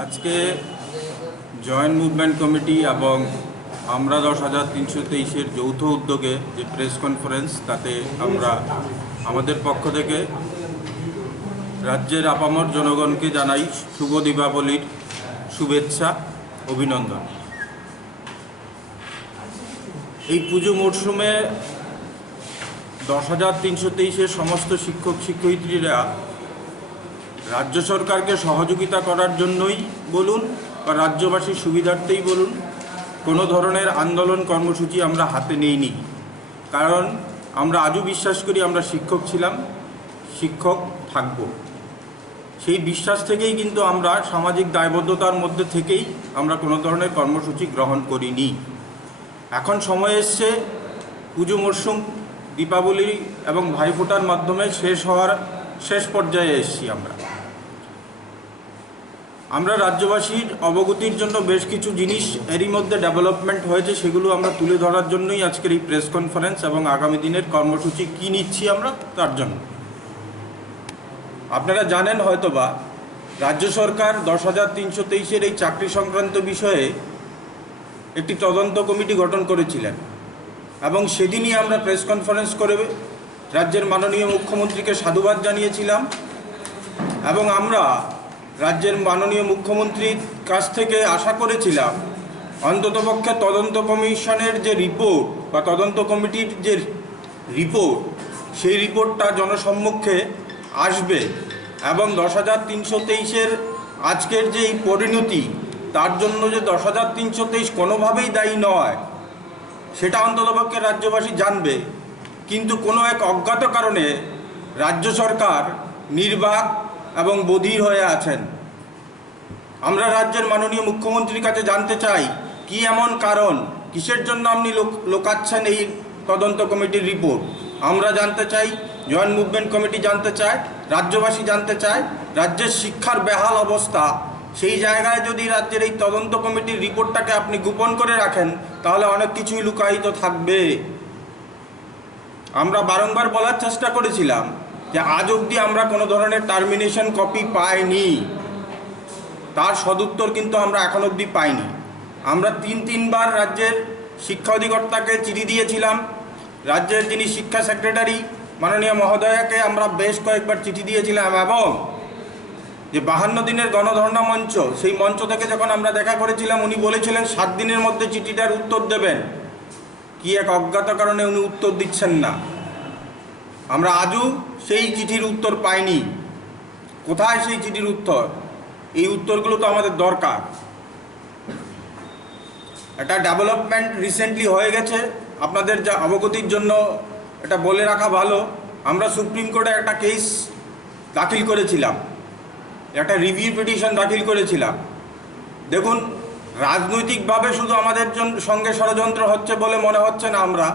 आज के joint movement committee এবং আমরা 10,323-এর যৌথ উদ্যোগে যে প্রেস কনফারেন্স তাতে আমরা আমাদের পক্ষ থেকে রাজ্যের আপামর জনগণকে জানাই শুভ দীপাবলির শুভেচ্ছা অভিনন্দন। এই পুজো মরশুমে 10,323-এর সমস্ত শিক্ষক শিক্ষয়িত্রীরা রাজ্য সরকারকে সহযোগিতা করার জন্যই বলুন বা রাজ্যবাসীর সুবিধার্থেই বলুন কোনো ধরনের আন্দোলন কর্মসূচি আমরা হাতে নেইনি। কারণ আমরা আজও বিশ্বাস করি আমরা শিক্ষক ছিলাম, শিক্ষক থাকব। সেই বিশ্বাস থেকেই কিন্তু আমরা সামাজিক দায়বদ্ধতার মধ্যে থেকেই আমরা কোনো ধরনের কর্মসূচি গ্রহণ করিনি। এখন সময় এসছে পুজো মরশুম দীপাবলি এবং ভাইফোঁটার মাধ্যমে শেষ হওয়ার শেষ পর্যায়ে এসেছি। আমরা রাজ্যবাসীর অবগতির জন্য বেশ কিছু জিনিস এরই মধ্যে ডেভেলপমেন্ট হয়েছে, সেগুলো আমরা তুলে ধরার জন্যই আজকের এই প্রেস কনফারেন্স এবং আগামী দিনের কর্মসূচি কী নিচ্ছি আমরা তার জন্য। আপনারা জানেন হয়তোবা রাজ্য সরকার 10,323-এর এই চাকরি সংক্রান্ত বিষয়ে একটি তদন্ত কমিটি গঠন করেছিলেন এবং সেদিনই আমরা প্রেস কনফারেন্স করে রাজ্যের মাননীয় মুখ্যমন্ত্রীকে সাধুবাদ জানিয়েছিলাম এবং আমরা রাজ্যের মাননীয় মুখ্যমন্ত্রীর কাছ থেকে আশা করেছিলাম অন্ততপক্ষে তদন্ত কমিশনের যে রিপোর্ট বা তদন্ত কমিটির যে রিপোর্ট সেই রিপোর্টটা জনসম্মুখে আসবে এবং 10,323-এর আজকের যে এই পরিণতি তার জন্য যে 10,323 কোনোভাবেই দায়ী নয় সেটা অন্ততপক্ষে রাজ্যবাসী জানবে। কিন্তু কোনো এক অজ্ঞাত কারণে রাজ্য সরকার নির্বাক এবং বধির হয়ে আছেন। আমরা রাজ্যের মাননীয় মুখ্যমন্ত্রীর কাছে জানতে চাই কি এমন কারণ, কিসের জন্য আপনি লোকাচ্ছেন এই তদন্ত কমিটির রিপোর্ট। আমরা জানতে চাই, জয়েন্ট মুভমেন্ট কমিটি জানতে চায়, রাজ্যবাসী জানতে চায় রাজ্যের শিক্ষার বেহাল অবস্থা। সেই জায়গায় যদি রাজ্যের এই তদন্ত কমিটির রিপোর্টটাকে আপনি গোপন করে রাখেন তাহলে অনেক কিছুই লুকায়িত থাকবে। আমরা বারংবার বলার চেষ্টা করেছিলাম যে আজ অবধি আমরা কোনো ধরনের টার্মিনেশন কপি পাইনি, তার সদুত্তর কিন্তু আমরা এখন অবধি পাইনি। আমরা তিনবার রাজ্যের শিক্ষা অধিকর্তাকে চিঠি দিয়েছিলাম, রাজ্যের যিনি শিক্ষা সেক্রেটারি মাননীয় মহোদয়াকে আমরা বেশ কয়েকবার চিঠি দিয়েছিলাম এবং যে 52 দিনের গণধর্ণা মঞ্চ, সেই মঞ্চ থেকে যখন আমরা দেখা করেছিলাম উনি বলেছিলেন 7 দিনের মধ্যে চিঠিটার উত্তর দেবেন। কি এক অজ্ঞাত কারণে উনি উত্তর দিচ্ছেন না। আমরা আজও সেই চিঠির উত্তর পাইনি। কোথায় সেই চিঠির উত্তর? এই উত্তরগুলো তো আমাদের দরকার। একটা ডেভেলপমেন্ট রিসেন্টলি হয়ে গেছে, আপনাদের যা অবগতির জন্য এটা বলে রাখা ভালো। আমরা সুপ্রিম কোর্টে একটা কেস দাখিল করেছিলাম, একটা রিভিউ পিটিশন দাখিল করেছিলাম। দেখুন, রাজনৈতিকভাবে শুধু আমাদের সঙ্গে ষড়যন্ত্র হচ্ছে বলে মনে হচ্ছে না, আমরা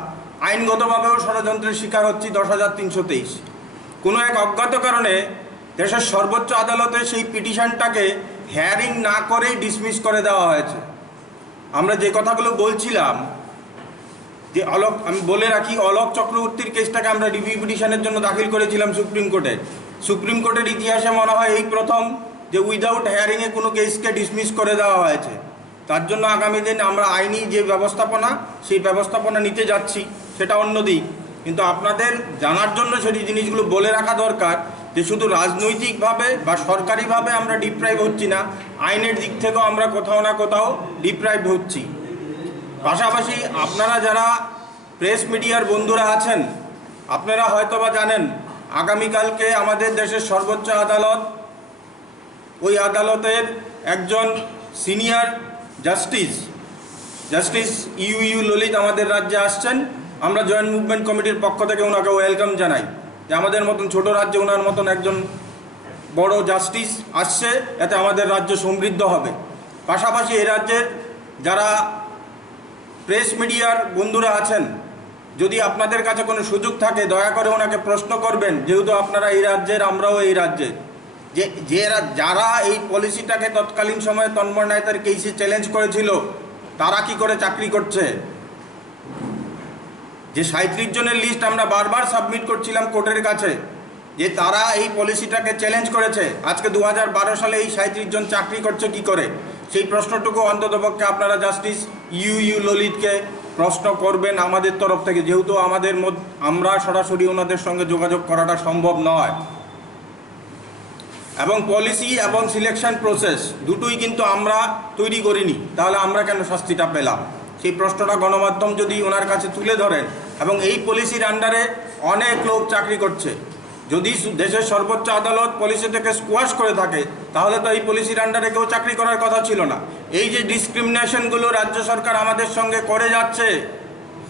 আইনগতভাবেও ষড়যন্ত্রের শিকার হচ্ছি। 10,323 কোনো এক অজ্ঞাত কারণে দেশের সর্বোচ্চ আদালতে সেই পিটিশনটাকে হিয়ারিং না করেই ডিসমিস করে দেওয়া হয়েছে। আমরা যে কথাগুলো বলছিলাম যে আমি বলে রাখি, অলোক চক্রবর্তীর কেসটাকে আমরা রিভিউ পিটিশনের জন্য দাখিল করেছিলাম সুপ্রিম কোর্টে। সুপ্রিম কোর্টের ইতিহাসে মনে হয় এই প্রথম যে উইদাউট হিয়ারিংয়ে কোনো কেসকে ডিসমিস করে দেওয়া হয়েছে। তার জন্য আগামী দিন আমরা আইনি যে ব্যবস্থাপনা সেই ব্যবস্থাপনা নিতে যাচ্ছি, সেটা অন্য দিক। কিন্তু আপনাদের জানার জন্য সেই জিনিসগুলো বলে রাখা দরকার যে শুধু রাজনৈতিকভাবে বা সরকারিভাবে আমরা ডিপ্রাইভ হচ্ছি না, আইনের দিক থেকেও আমরা কোথাও না কোথাও ডিপ্রাইভ হচ্ছি। পাশাপাশি আপনারা যারা প্রেস মিডিয়ার বন্ধুরা আছেন, আপনারা হয়তোবা জানেন আগামীকালকে আমাদের দেশের সর্বোচ্চ আদালত, ওই আদালতের একজন সিনিয়র জাস্টিস ইউ ললিত আমাদের রাজ্যে আসছেন। আমরা জয়েন্ট মুভমেন্ট কমিটির পক্ষ থেকে ওনাকে ওয়েলকাম জানাই যে আমাদের মতন ছোট রাজ্যে ওনার মতন একজন বড় জাস্টিস আসছে, এতে আমাদের রাজ্য সমৃদ্ধ হবে। পাশাপাশি এই রাজ্যের যারা প্রেস মিডিয়ার বন্ধুরা আছেন, যদি আপনাদের কাছে কোনো সুযোগ থাকে দয়া করে ওনাকে প্রশ্ন করবেন, যেহেতু আপনারা এই রাজ্যের, আমরাও এই রাজ্যের, যে যারা এই পলিসিটাকে তৎকালীন সময়ে তন্ময় নায়তার কেসে চ্যালেঞ্জ করেছিল তারা কি করে চাকরি করছে। যে 37 জনের লিস্ট আমরা বারবার সাবমিট করছিলাম কোর্টের কাছে, যে তারা এই পলিসিটাকে চ্যালেঞ্জ করেছে। আজকে 2012 সালে এই 37 জন চাকরি করছে কি করে, সেই প্রশ্নটুকু অন্ততপক্ষে আপনারা জাস্টিস ইউ ললিতকে প্রশ্ন করবেন আমাদের তরফ থেকে, যেহেতু আমরা সরাসরি ওনাদের সঙ্গে যোগাযোগ করাটা সম্ভব নয়। এবং পলিসি এবং সিলেকশন প্রসেস দুটোই কিন্তু আমরা তৈরি করিনি, তাহলে আমরা কেন শাস্তিটা পেলাম? সেই প্রশ্নটা গণমাধ্যম যদি ওনার কাছে তুলে ধরেন, এবং এই পলিসির আন্ডারে অনেক লোক চাকরি করছে, যদি দেশের সর্বোচ্চ আদালত পলিসিটাকে স্কোয়াশ করে থাকে তাহলে তো এই পলিসির আন্ডারে কেউ চাকরি করার কথা ছিল না। এই যে ডিসক্রিমিনেশনগুলো রাজ্য সরকার আমাদের সঙ্গে করে যাচ্ছে,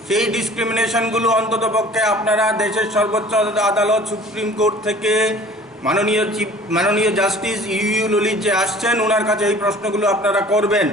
সেই ডিসক্রিমিনেশনগুলো অন্ততপক্ষে আপনারা দেশের সর্বোচ্চ আদালত সুপ্রিম কোর্ট থেকে মাননীয় জাস্টিস ইউ ললিত যে আসছেন, ওনার কাছে এই প্রশ্নগুলো আপনারা করবেন।